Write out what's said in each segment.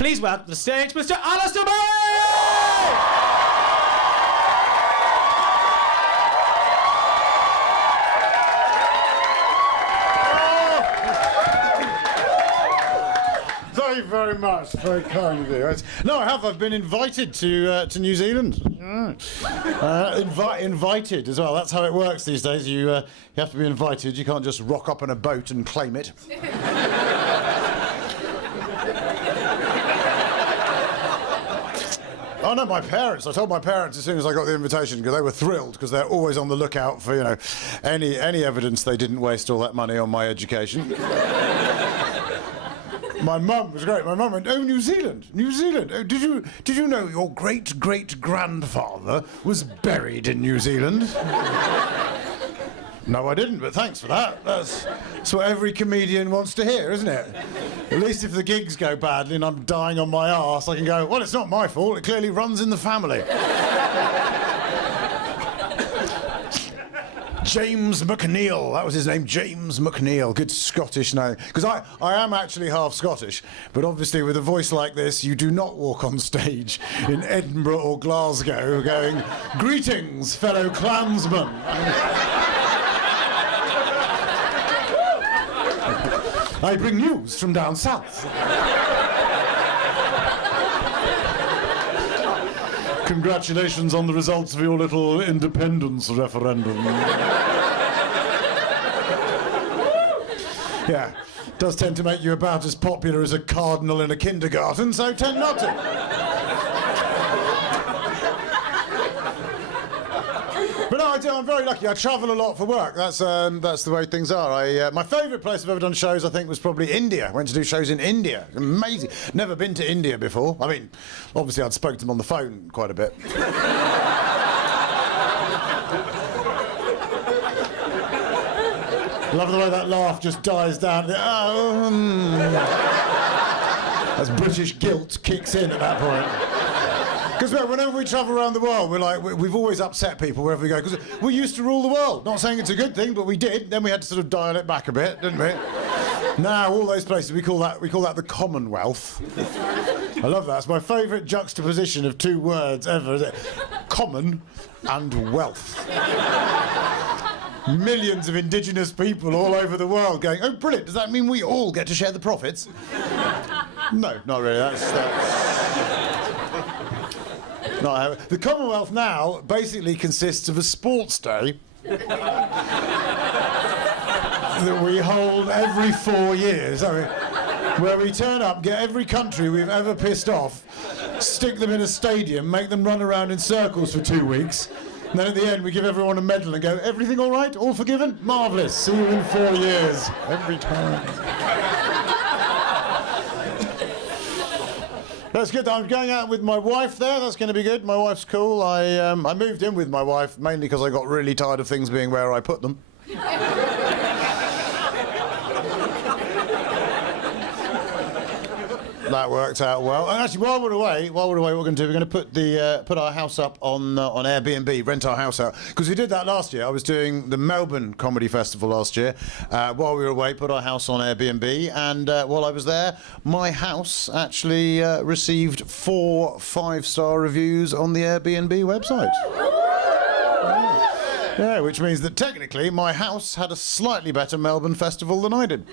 Please welcome to the stage, Mr. Alistair Barrie! Thank you very much. Very kind of you. No, I have. I've been invited to New Zealand. Invited as well. That's how it works these days. You have to be invited. You can't just rock up on a boat and claim it. Oh no, my parents. I told my parents as soon as I got the invitation because they were thrilled because they're always on the lookout for, you know, any evidence they didn't waste all that money on my education. My mum was great. My mum went, "Oh, New Zealand, New Zealand. Oh, did you know your great-great-grandfather was buried in New Zealand?" No, I didn't, but thanks for that. That's what every comedian wants to hear, isn't it? At least if the gigs go badly and I'm dying on my arse, I can go, well, it's not my fault. It clearly runs in the family. James McNeill, that was his name, James McNeill. Good Scottish name. Because I am actually half Scottish, but obviously with a voice like this, you do not walk on stage in Edinburgh or Glasgow going, "Greetings, fellow clansmen." I bring news from down south. Congratulations on the results of your little independence referendum. Yeah, does tend to make you about as popular as a cardinal in a kindergarten, so tend not to. But no, I do. I'm very lucky. I travel a lot for work. That's the way things are. My favourite place I've ever done shows, I think, was probably India. I went to do shows in India. Amazing. Never been to India before. I mean, obviously I'd spoken to them on the phone quite a bit. Love the way that laugh just dies down. As British guilt kicks in at that point. Because whenever we travel around the world, we've always upset people wherever we go. Because we used to rule the world. Not saying it's a good thing, but we did. Then we had to sort of dial it back a bit, didn't we? Now all those places we call that the Commonwealth. I love that. It's my favourite juxtaposition of two words ever. Is it? Common and wealth. Millions of indigenous people all over the world going, "Oh, brilliant! Does that mean we all get to share the profits?" No, not really. That's not the Commonwealth now basically consists of a sports day that we hold every 4 years, where we turn up, get every country we've ever pissed off, stick them in a stadium, make them run around in circles for 2 weeks, and then at the end we give everyone a medal and go, "Everything all right? All forgiven? Marvellous. See you in 4 years." Every time. That's good. I'm going out with my wife there. That's going to be good. My wife's cool. I moved in with my wife mainly because I got really tired of things being where I put them. That worked out well. And actually, while we're away, what we're going to do, we're going to put our house up on Airbnb, rent our house out. Because we did that last year. I was doing the Melbourne Comedy Festival last year. While we were away, put our house on Airbnb, and while I was there, my house actually received 4 5-star reviews on the Airbnb website. Yeah, which means that technically my house had a slightly better Melbourne festival than I did.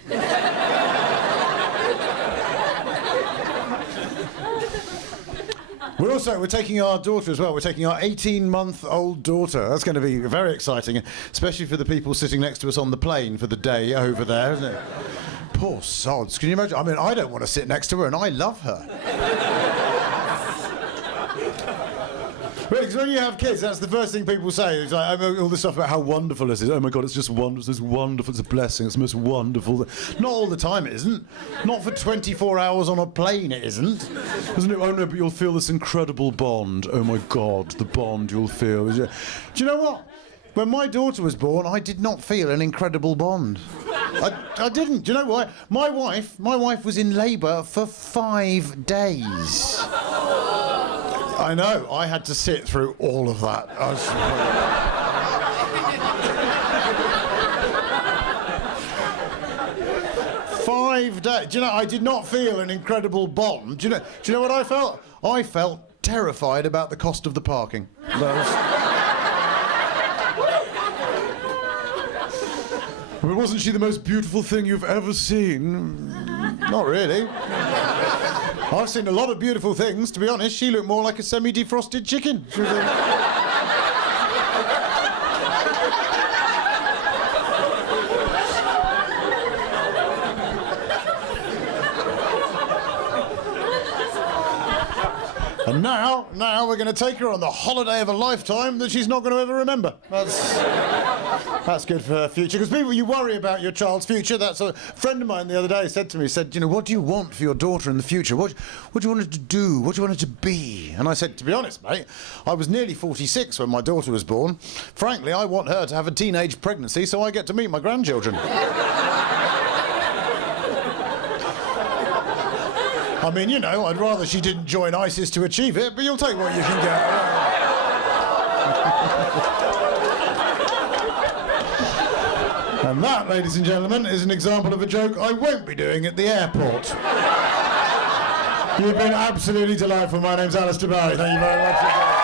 We're taking our daughter as well. We're taking our 18-month-old daughter. That's going to be very exciting, especially for the people sitting next to us on the plane for the day over there, isn't it? Poor sods. Can you imagine? I mean, I don't want to sit next to her, and I love her. Really, because when you have kids, that's the first thing people say. It's like all this stuff about how wonderful this is. Oh my God, it's just wonderful. It's wonderful. It's a blessing. It's the most wonderful. Not all the time, it isn't. Not for 24 hours on a plane, it isn't. Isn't it? Oh no, but you'll feel this incredible bond. Oh my God, the bond you'll feel. Do you know what? When my daughter was born, I did not feel an incredible bond. I didn't. Do you know why? My wife was in labour for 5 days. I know. I had to sit through all of that. 5 days. Do you know, I did not feel an incredible bond. Do you know what I felt? I felt terrified about the cost of the parking. Well, wasn't she the most beautiful thing you've ever seen? Not really. I've seen a lot of beautiful things, to be honest. She looked more like a semi-defrosted chicken. She was And now we're going to take her on the holiday of a lifetime that she's not going to ever remember. That's good for her future, because people, you worry about your child's future. That's a friend of mine the other day said to me, you know, what do you want for your daughter in the future? What do you want her to do? What do you want her to be? And I said, to be honest, mate, I was nearly 46 when my daughter was born. Frankly, I want her to have a teenage pregnancy so I get to meet my grandchildren. I mean, you know, I'd rather she didn't join ISIS to achieve it, but you'll take what you can get. And that, ladies and gentlemen, is an example of a joke I won't be doing at the airport. You've been absolutely delightful. My name's Alistair Barrie. Thank you very much.